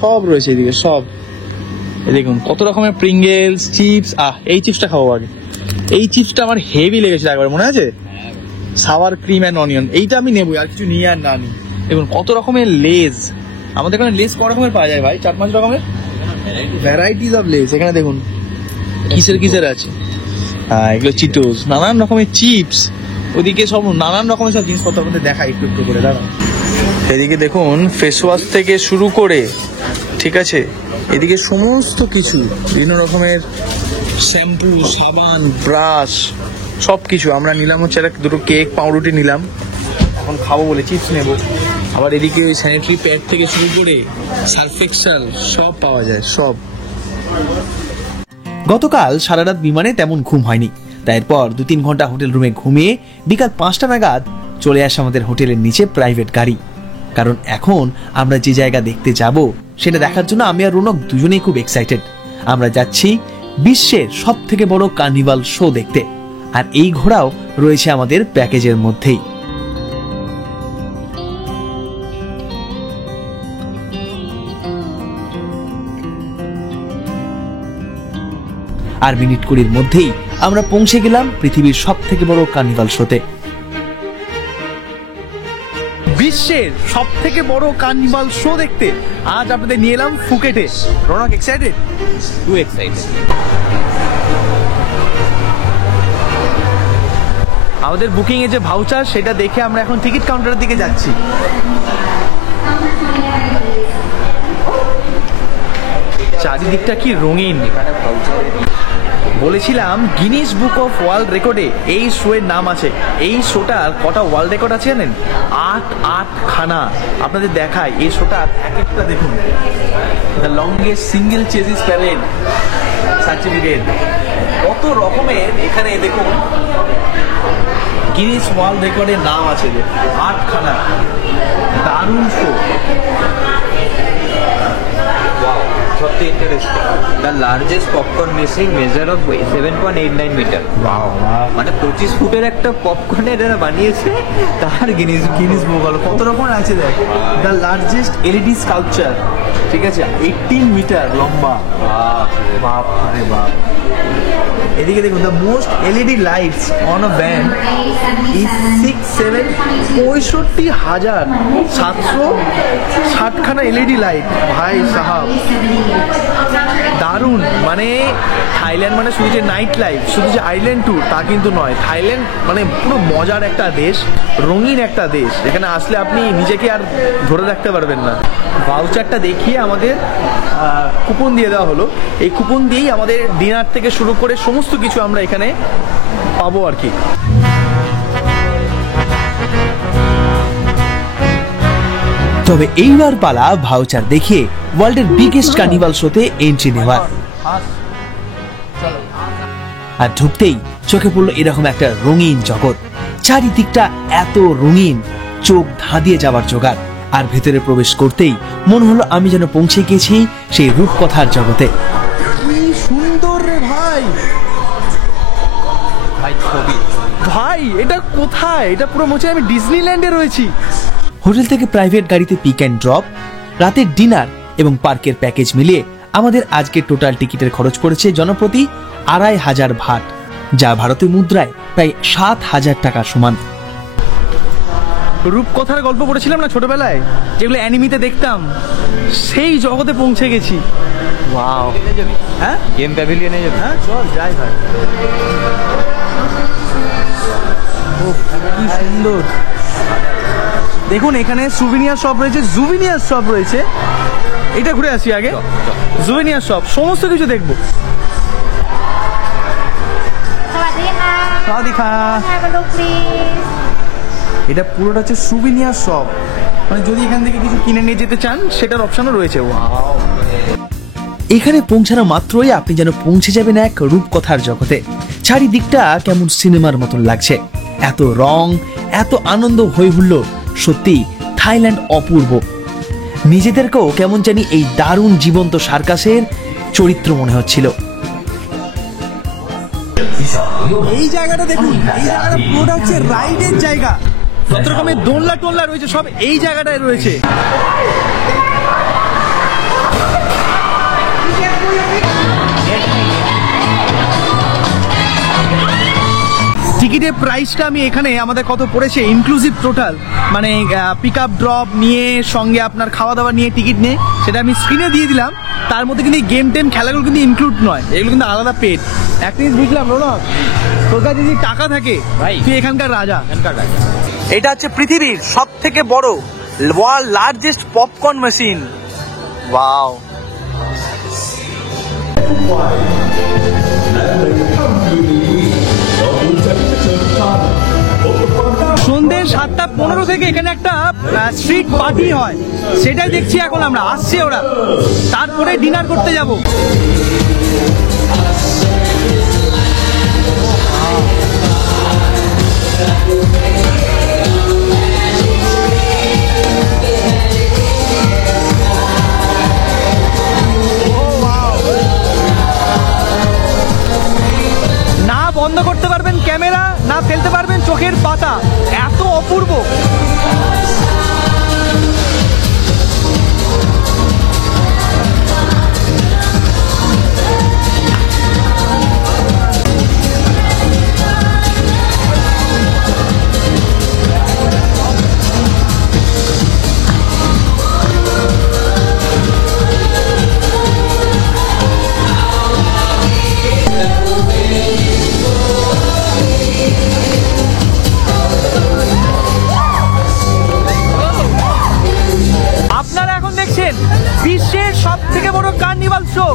সব রয়েছে এদিকে সব। দেখুন কত রকমের প্রিঙ্গেলস, চিপস। এই চিপসটা খাবো আগে। এই চিপসটা আমার হেভি লেগেছিল একবার, মনে আছে? Sour cream and onion. এইটা আমি নেবো, আর কিছু নিয়ে আর না নিই। দেখুন কত রকমের লেজ। আমাদের এখানে লেস কত রকমের পাওয়া যায় ভাই? 4-5 রকমের ভ্যারাইটিস অফ লেস। এখানে দেখুন কিসের আছে। এগুলো চিটোস, নানান রকমের চিপস। ওদিকে সব নানান রকমের সব জিনিসপত্র আপনাদের দেখাই একটু একটু করে, দাঁড়ান। এদিকে দেখুন ফেস ওয়াশ থেকে শুরু করে, ঠিক আছে, এদিকে সমস্ত কিছু বিভিন্ন রকমের শ্যাম্পু, সাবান, ব্রাশ, সব কিছু। আমরা নিলাম হচ্ছে একটা দুটো কেক, পাউরুটি নিলাম, এখন খাবো বলে চিপস নেব। আবার এদিকে স্যানিটারি প্যাড থেকে শুরু করে সার্ফ এক্সেল সব পাওয়া যায়, সব। গতকাল সারা রাত বিমানে তেমন ঘুম হয়নি, তারপর 2-3 ঘন্টা হোটেল রুমে ঘুমিয়ে বিকাল 5টা নাগাদ চলে আসে আমাদের হোটেলের নিচে প্রাইভেট গাড়ি। কারণ এখন আমরা যে জায়গা দেখতে যাব সেটা দেখার জন্য আমি আর রৌনক দুজনেই খুব এক্সাইটেড। আমরা যাচ্ছি বিশ্বের সব থেকে বড় কার্নিভাল শো দেখতে, আর এই ঘোড়াও রয়েছে আমাদের প্যাকেজের মধ্যেই। আর মিনিট 20-র মধ্যেই আমরা পৌঁছে গেলাম পৃথিবীর সব থেকে বড় কার্নিভাল শোতে। বিশ্বের সব থেকে বড় কার্নিভাল শো দেখতে আজ আপনাদের নিয়ে এলাম ফুকেটে। রৌনক এক্সাইটেড? Too excited. আমাদের বুকিং এ যে ভাউচার সেটা দেখে আমরা এখন টিকিট কাউন্টারের দিকে যাচ্ছি। চারিদিকটা কি রঙিন। বলেছিলাম গিনিস বুক অফ ওয়ার্ল্ড রেকর্ডে এই শোয়ের নাম আছে। এই শোটার কটা ওয়ার্ল্ড রেকর্ড আছে জানেন? 8খানা। আপনাদের দেখায় এই শোটার এক একটা দেখুন। The longest single chassis parade certificate, কত রকমের এখানে দেখুন গিনিস ওয়ার্ল্ড রেকর্ডের নাম আছে 8খানা। দারুণ শো। সত্যি interesting. The largest popcorn measure of 7.89 metre. মানে 25 ফুটের একটা পপকর্নের এরা বানিয়েছে, তার গিনিস বুক হলো। কত রকম আছে দেখ। দ্য লার্জেস্ট এলইডি স্কাল্পচার, ঠিক আছে, 18 মিটার লম্বা। বাপ রে বাপ। এদিকে দেখুন, the most LED lights on a band is 65,760খানা এলইডি লাইট। ভাই সাহাব দারুণ। মানে থাইল্যান্ড মানে শুধু যে নাইট লাইফ, শুধু যে আইল্যান্ড ট্যুর তা কিন্তু নয়। থাইল্যান্ড মানে পুরো মজার একটা দেশ, রঙিন একটা দেশ। এখানে আসলে আপনি নিজেকে আর ধরে রাখতে পারবেন না। ভাউচারটা দেখিয়ে আমাদের কুপন দিয়ে দেওয়া হলো। এই কুপন দিয়েই আমাদের ডিনার থেকে শুরু করে সমস্ত কিছু আমরা এখানে পাবো আর কি। তবে এইবার পালা ভাউচার দেখিয়ে ওয়ার্ল্ডের বিগেস্ট কার্নিভাল শোতে এন্ট্রি নেওয়ার। আর ঢুকতেই চোখে পড়লো এরকম একটা রঙিন জগৎ। চারিদিকটা এত রঙিন, চোখ ধাঁধিয়ে যাওয়ার জোগাড়। আর ভেতরে প্রবেশ করতেই মনে হলো আমি যেন পৌঁছে গেছি সেই রূপকথার জগতে। কি সুন্দর রে ভাই। ভাই এটা কোথায়? এটা পুরো মনে হচ্ছে আমি ডিজনিল্যান্ডে রয়েছি। হোটেল থেকে প্রাইভেট গাড়িতে পিক অ্যান্ড ড্রপ, রাতের ডিনার এবং পার্কের প্যাকেজ মিলিয়ে আমাদের আজকের টোটাল টিকিটের খরচ পড়েছে জনপ্রতি 2,500 ভাট, যা ভারতীয় মুদ্রায় প্রায় 7,000 টাকার সমান। রূপকথার গল্প পড়েছিলাম না ছোটবেলায়, যেগুলো অ্যানিমিতে দেখতাম, সেই জগতে পৌঁছে গেছি। ওয়াও। হ্যাঁ, গেম প্যাভিলিয়নে যাবে? হ্যাঁ চল যাই ভাই। কি সুন্দর দেখুন। এখানে সুভিনিয়ার শপ রয়েছে, জুভিনিয়ার শপ রয়েছে। এটা ঘুরে আসি আগে। জুভিনিয়ার শপ, সমস্ত কিছু দেখবো। এটা পুরোটা হচ্ছে সুভিনিয়ার শপ। মানে যদি এখান থেকে কিছু কিনে নিয়ে যেতে চান সেটার অপশনও রয়েছে। এখানে পৌঁছানো মাত্রই আপনি যেন পৌঁছে যাবেন এক রূপকথার জগতে। চারিদিকটা কেমন সিনেমার মতন লাগছে। এত রং, এত আনন্দ, হই হুল্লোড়। সত্যি থাইল্যান্ড অপূর্ব। নিজেদেরকেও কেমন জানি এই দারুণ জীবন্ত সার্কাসের চরিত্র মনে হচ্ছিল। এই জায়গাটা দেখুন, এই জায়গাটা পুরোটা হচ্ছে রাইডের জায়গা। কত রকমের দোলনা টোলনা রয়েছে, সব এই জায়গাটায় রয়েছে। টিকিটের প্রাইসটা আমি এখানে আমাদের কত পড়েছে ইনক্লুসিভ টোটাল, মানে পিক আপ ড্রপ নিয়ে সঙ্গে আপনার খাওয়া দাওয়া নিয়ে টিকিট নিয়ে, সেটা আমি স্ক্রিনে দিয়ে দিলাম। তার মধ্যে কিন্তু এই গেম টেম খেলাগুলো কিন্তু ইনক্লুড নয়, এগুলো কিন্তু আলাদা পেড। এক জিনিস বুঝলাম রৌনক, তোর কাছে যদি টাকা থাকে ভাই তুই এখানকার রাজা। এটা হচ্ছে পৃথিবীর সব থেকে বড় world largest popcorn machine. Wow. 7:15 থেকে এখানে একটা স্ট্রিট পার্টি হয়, সেটাই দেখছি এখন আমরা। আসছে ওরা, তারপরে ডিনার করতে যাব। না বন্ধ করতে পারবেন ক্যামেরা, না ফেলতে পারবেন চোখের পাতা, এত অপূর্ব। আপনারা এখন দেখছেন বিশ্বের সব থেকে বড় কার্নিভাল শো।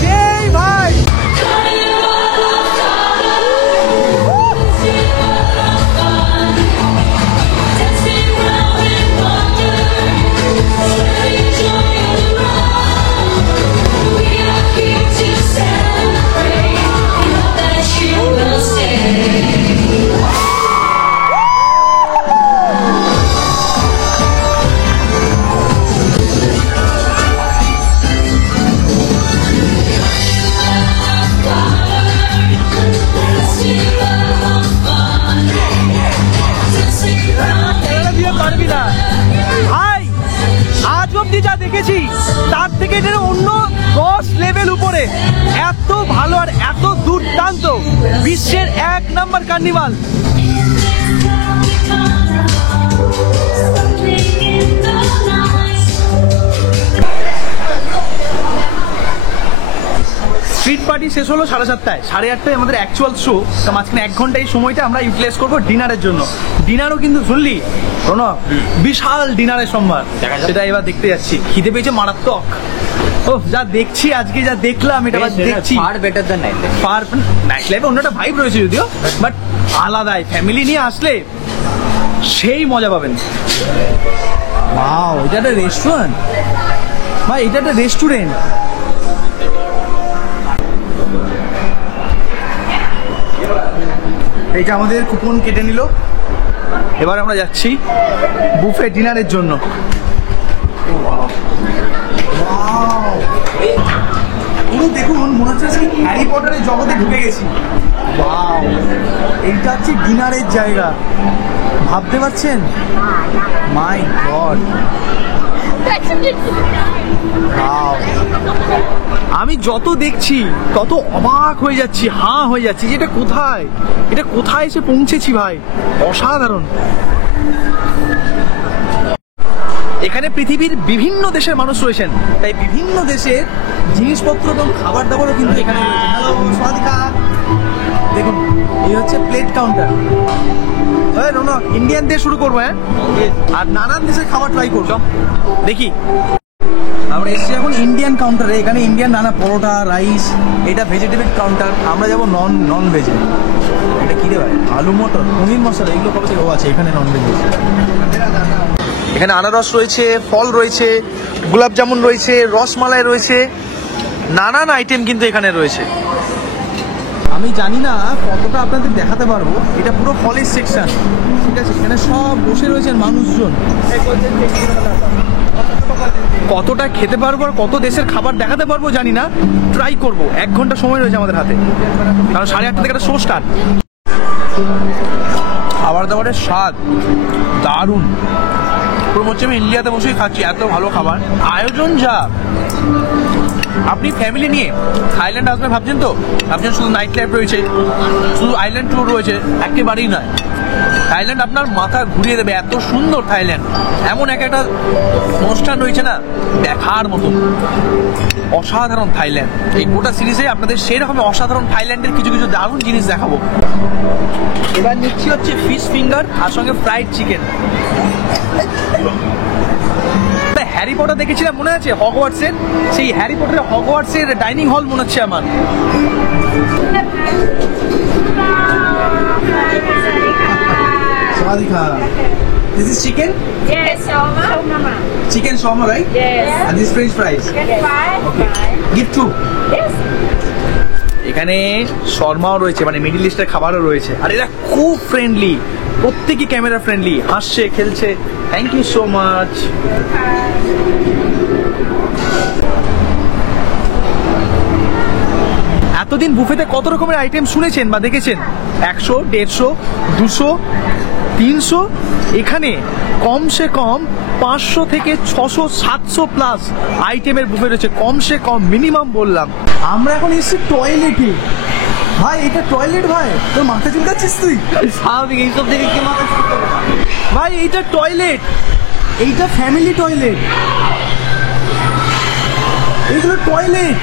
সেই ভাই, পারবি না ভাই। আজ অব্দি যা দেখেছি তার থেকে এটা অন্য 10 লেভেল উপরে। এত ভালো আর এত দুর্দান্ত, বিশ্বের 1 নম্বর কার্নিভাল। স্ট্রিট পার্টি শেষ হলো 7:30টায়, 8:30টায় আমাদের অ্যাকচুয়াল শো। মাঝখানে 1 ঘন্টা এই সময়টা আমরা ইউটিলাইজ করবো ডিনারের জন্য। ডিনারও কিন্তু শুনলি রৌনক, বিশাল ডিনারের সম্ভার, সেটা এবার দেখতে যাচ্ছি। খিদে পেয়েছে মারাত্মক। ও যা দেখছি আজকে, যা দেখলাম, এটা দেখছি far better than night life. Far night লাইফে অন্যটা ভাইব রয়েছে যদিও, বাট আলাদাই। ফ্যামিলি নিয়ে আসলে সেই মজা পাবেন। ওয়াও, এটা একটা রেস্টুরেন্ট ভাই, এটা একটা রেস্টুরেন্ট। এইটা আমাদের কুপন কেটে নিল। এবার আমরা যাচ্ছি বুফে ডিনারের জন্য। পুরো দেখুন, মনে হচ্ছে সেই হ্যারি পটারের জগতে ঢুকে গেছি। ওয়াও, এইটা হচ্ছে ডিনারের জায়গা, ভাবতে পারছেন? মাই গড, আমি যত দেখছি তত অবাক হয়ে যাচ্ছি, হাঁ হয়ে যাচ্ছি যে এটা কোথায় এসে পৌঁছেছি ভাই। অসাধারণ। এখানে পৃথিবীর বিভিন্ন দেশের মানুষ রয়েছেন, তাই বিভিন্ন দেশের জিনিসপত্র এবং খাবার দাবারও কিন্তু এখানে রয়েছে। হ্যালো স্বাদিকা, দেখুন এই হচ্ছে প্লেট কাউন্টার। রৌনক, ইন্ডিয়ান দিয়ে শুরু করবো, হ্যাঁ, আর নানান দেশের খাবার ট্রাই করছো। দেখি, আমরা এসেছি এখন ইন্ডিয়ান কাউন্টারে। এখানে ইন্ডিয়ান নানা পরোটা, রাইস। এটা ভেজিটেবল কাউন্টার, আমরা যাবো নন ভেজে। এটা কি রে ভাই? আলু মটর, পনির মশলা, এগুলো কবে থেকে আছে? এখানে নন ভেজ। এখানে আনারস রয়েছে, ফল রয়েছে, গোলাপ জামুন রয়েছে, রসমালাই রয়েছে, নানান আইটেম কিন্তু এখানে রয়েছে। আমি জানি না কতটা আপনাদের দেখাতে পারবো, এটা পুরো ফলের সেকশন, ঠিক আছে? এখানে সব বসে রয়েছেন মানুষজন। কতটা খেতে পারবো আর কত দেশের খাবার দেখাতে পারবো জানি না, ট্রাই করব। 1 ঘন্টা সময় রয়েছে আমাদের হাতে, কারণ 8:30 থেকে একটা শো স্টার্ট। খাবার দাবারের স্বাদ দারুণ, পুরো হচ্ছে আমি ইন্ডিয়াতে বসেই খাচ্ছি, এত ভালো খাবার। আয়োজন যা, আপনি ফ্যামিলি নিয়ে থাইল্যান্ড আসবেন ভাবছেন তো, ভাবছেন শুধু নাইট লাইফ রয়েছে, শুধু আইল্যান্ড ট্যুর রয়েছে, একেবারেই নয়। থাইল্যান্ড আপনার মাথা ঘুরিয়ে দেবে, এত সুন্দর থাইল্যান্ড। এমন একটা অনুষ্ঠান রয়েছে না, দেখার মতো, অসাধারণ থাইল্যান্ড। এই গোটা সিরিজে আপনাদের সেই রকম অসাধারণ থাইল্যান্ডের কিছু কিছু দারুণ জিনিস দেখাবো। এবার নিচ্ছি হচ্ছে ফিশ ফিঙ্গার আর সঙ্গে ফ্রাইড চিকেন। হ্যারি পটার দেখেছিলাম, মনে আছে হগওয়ার্টসের? সেই হ্যারি পটারের হগওয়ার্টসের ডাইনিং হল মনে হচ্ছে আমার। Radhika. This is chicken? Yes, shawarma. Chicken shawarma, right? Yes. And this French fries. Okay. Give two. Yes. এখানে শর্মাও রয়েছে, মানে মিডল ইস্টের খাবারও রয়েছে, আর এরা খুব ফ্রেন্ডলি, প্রত্যেকই ক্যামেরা ফ্রেন্ডলি, হাসছে খেলছে। Thank you so much. এতদিন বুফেতে কত রকমের আইটেম শুনেছেন বা দেখেছেন? 100, 150, 200, 300, এখানে কমসে কম 500 থেকে 600, 700 প্লাস আইটেমের বুফে রয়েছে, কমসে কম, মিনিমাম বললাম। আমরা এখন এসেছি টয়লেটে। ভাই এটা টয়লেট ভাই, তোর মাথা চুলকাচ্ছিস তুই? স্বাভাবিক, এইসব দেখে কি মাথা চুলকাবে না? ভাই এইটা টয়লেট, এইটা ফ্যামিলি টয়লেট, এইগুলো টয়লেট।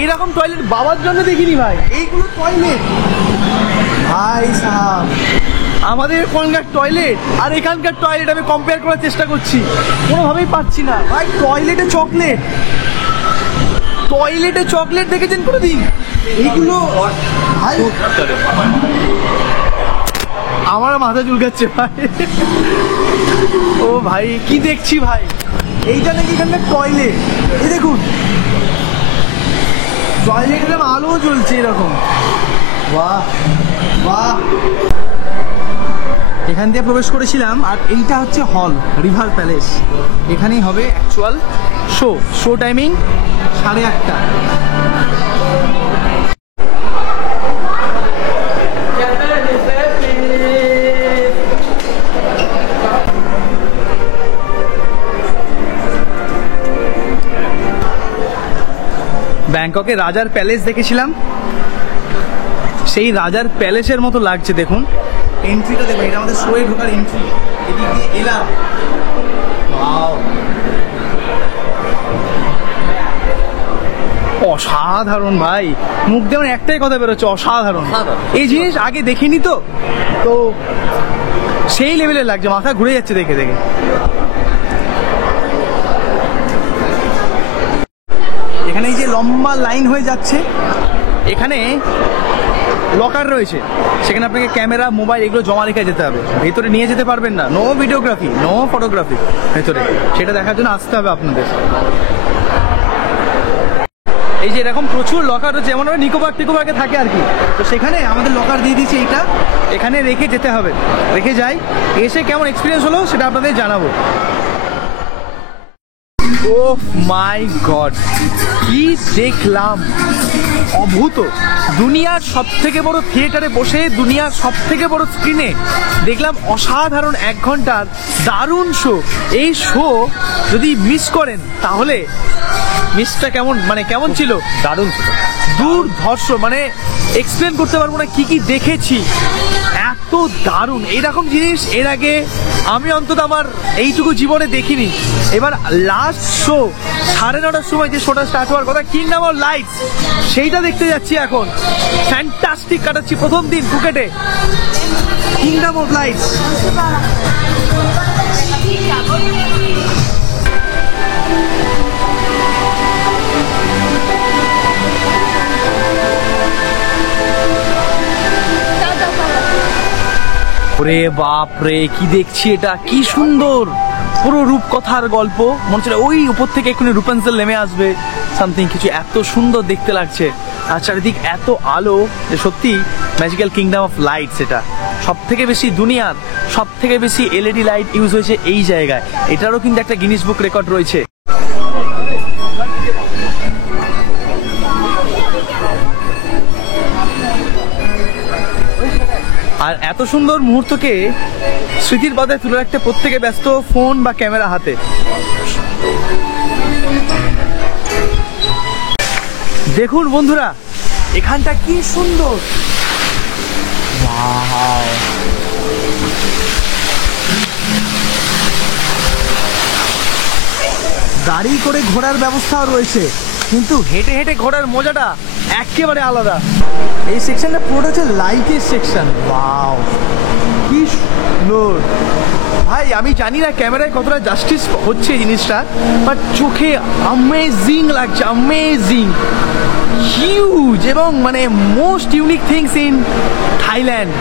এইরকম টয়লেট বাবার জন্য দেখিনি ভাই, এইগুলো টয়লেট ভাই সাহেব। আমাদের এখানকার টয়লেট আর এখানকার টয়লেট আমি কম্পেয়ার করার চেষ্টা করছি, কোনোভাবেই পাচ্ছি না ভাই। টয়লেটে চকলেট, টয়লেটে চকলেট দেখেছেন কোনোদিন? এইগুলো ভাই আমার মাথা চুলকাচ্ছে ভাই। ও ভাই কি দেখছি ভাই, এইটা নাকি এখানকার টয়লেট। এই দেখুন টয়লেটের আলো জ্বলছে এরকম, বাহ বাহ। এখান দিয়ে প্রবেশ করেছিলাম, আর এইটা হচ্ছে হল, রিভার প্যালেস। এখানেই হবে অ্যাকচুয়াল শো টাইমিং 8:30। ব্যাংককে রাজার প্যালেস দেখেছিলাম, সেই রাজার প্যালেসের মতো লাগছে। দেখুন এন্ট্রিটা দেখুন, এটা আমাদের শোয়ে ঢোকার এন্ট্রি। এদিক দিয়ে এলাম, অসাধারণ ভাই, মুখ দিয়ে আমার একটাই কথা বেরোচ্ছে, অসাধারণ। এই জিনিস আগে দেখিনি তো সেই লেভেলের লাগছে, মাথা ঘুরে যাচ্ছে দেখে দেখে। এখানে এই যে লম্বা লাইন হয়ে যাচ্ছে, এখানে লকার রয়েছে, সেখানে আপনাকে ক্যামেরা, মোবাইল এগুলো জমা রেখে যেতে হবে, ভেতরে নিয়ে যেতে পারবেন না। নো ভিডিওগ্রাফি, নো ফটোগ্রাফি ভেতরে, সেটা দেখার জন্য আসতে হবে আপনাদের। এই যে এরকম প্রচুর লকার রয়েছে, যেমন নিকোপার্কে থাকে আর কি, তো সেখানে আমাদের লকার দিয়ে দিয়েছে, এইটা এখানে রেখে যেতে হবে। রেখে যাই, এসে কেমন এক্সপিরিয়েন্স হলো সেটা আপনাদের জানাবো। ও মাই গড, কি দেখলাম, অভূত। দুনিয়ার সব থেকে বড় থিয়েটারে বসে, দুনিয়ার সব থেকে বড় স্ক্রিনে দেখলাম অসাধারণ 1 ঘন্টার দারুণ শো। এই শো যদি মিস করেন তাহলে মিসটা কেমন ছিল? দারুণ ছিল, দুর্ধর্ষ, মানে এক্সপ্লেন করতে পারবো না কি কি দেখেছি, এত দারুণ। এইরকম জিনিস এর আগে আমি অন্তত আমার এইটুকু জীবনে দেখিনি। এবার লাস্ট শো 9:30টার সময় যে শোটা স্টার্ট হওয়ার কথা, কিংডম অফ লাইটস, সেইটা দেখতে যাচ্ছি এখন। ফ্যান্টাস্টিক কাটাচ্ছি প্রথম দিন ফুকেটে, কিংডম অফ লাইটস। ওরে বাপ রে, কি দেখছি এটা, কি সুন্দর, পুরো রূপকথার গল্প। মনে হচ্ছে ওই উপর থেকে এক্ষুনি রূপাঞ্চল নেমে আসবে, সামথিং কিছু, এত সুন্দর দেখতে লাগছে। আর চারিদিক এত আলো, যে সত্যি ম্যাজিক্যাল কিংডম অফ লাইটস। এটা সব থেকে বেশি, দুনিয়ার সব থেকে বেশি এলইডি লাইট ইউজ হয়েছে এই জায়গায়। এটারও কিন্তু একটা গিনিস বুক রেকর্ড রয়েছে। আর এত সুন্দর মুহূর্তকে স্মৃতির পাতায় তুলে রাখতে প্রত্যেকে ব্যস্ত, ফোন বা ক্যামেরা হাতে। দেখুন বন্ধুরা, এখানটা কি সুন্দর, গাড়ি করে ঘোরার ব্যবস্থাও রয়েছে, কিন্তু হেঁটে হেঁটে ঘোরার মজাটা একেবারে আলাদা। এই সেকশনটা পুরোটা হচ্ছে লাইটের সেকশন। ওয়াও, কি সুন্দর ভাই। আমি জানি না ক্যামেরায় কতটা জাস্টিস হচ্ছে এই জিনিসটা, বাট চোখে অ্যামেজিং লাগছে, অ্যামেজিং, হিউজ, এবং মানে most unique things in Thailand.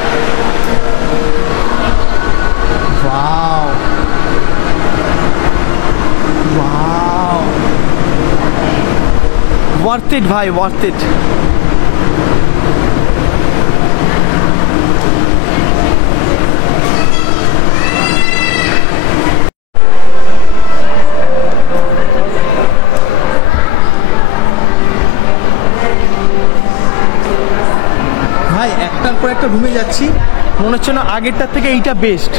Wow wow, worth it ভাই, ওয়ার্থ ইট। ভাই একটার পর একটা রুমে যাচ্ছি, মনে হচ্ছে না আগেরটার থেকে এইটা বেস্ট।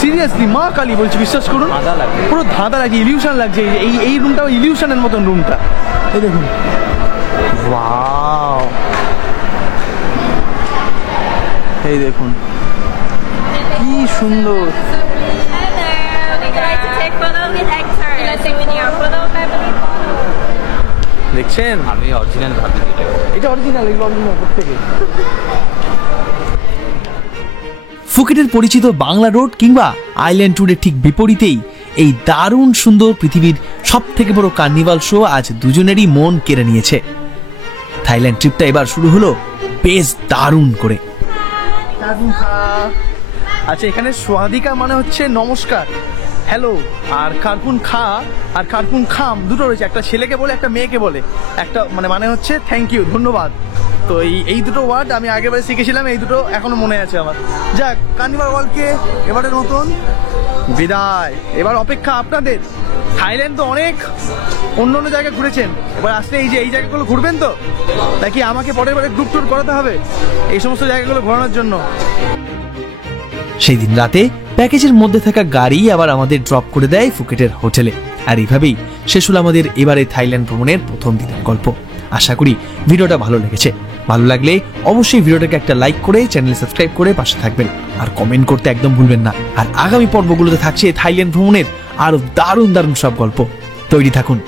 সিরিয়াসলি মা কালী বলছি, বিশ্বাস করুন, ধাঁধা লাগছে। পুরো ধাঁধা লাগছে, ইলিউশন লাগছে। এই রুমটাও ইলিউশনের মতন রুমটা। এই দেখুন, ওয়াও, এই দেখুন কি সুন্দর। Hello. Would you like to take photo with actor? Let's take video photo, family photo. দেখছেন, আমি অরিজিনাল ভাবি দিলে এটা অরিজিনাল, এগুলো অরিজিনাল প্রত্যেকে। ফুকেটের পরিচিত বাংলা রোড কিংবা আইল্যান্ড ট্যুরের ঠিক বিপরীতেই এই দারুণ সুন্দর পৃথিবীর সব থেকে বড় কার্নিভাল শো আজ দুজনেরই মন কেড়ে নিয়েছে। থাইল্যান্ড ট্রিপটা এবার শুরু হলো বেশ দারুণ করে। আচ্ছা, এখানে সোয়াদিকা মানে হচ্ছে নমস্কার, হ্যালো, আর কার্পুন খা আর কার্পুন খাম দুটো রয়েছে, একটা ছেলেকে বলে একটা মেয়েকে বলে, একটা মানে হচ্ছে থ্যাংক ইউ, ধন্যবাদ। তো এই দুটো ওয়ার্ড আমি আগেরবারে শিখেছিলাম, এই দুটো এখনো মনে আছে আমার। যাক, কার্নিভাল ওয়ার্ল্ডকে এবারে নতুন বিদায়। এবার অপেক্ষা আপনাদের। থাইল্যান্ড তো অনেক অন্য অন্য জায়গায় ঘুরেছেন, এবার আসলে এই জায়গাগুলো ঘুরবেন তো, নাকি আমাকে পরের বারে গ্রুপ ট্যুর করাতে হবে এই সমস্ত জায়গাগুলো ঘোরানোর জন্য? সেই দিন রাতে প্যাকেজের মধ্যে থাকা গাড়ি আবার আমাদের ড্রপ করে দেয় ফুকেটের হোটেলে। আর এইভাবেই শেষ হলো আমাদের এবারে থাইল্যান্ড ভ্রমণের প্রথম দিনের গল্প। আশা করি ভিডিওটা ভালো লেগেছে। ভালো লাগলে অবশ্যই ভিডিওটাকে একটা লাইক করে চ্যানেল সাবস্ক্রাইব করে পাশে থাকবেন, আর কমেন্ট করতে একদম ভুলবেন না। আর আগামী পর্বগুলোতে থাকছে থাইল্যান্ড ভ্রমণের আরো দারুণ দারুণ সব গল্প। তৈরি থাকুন।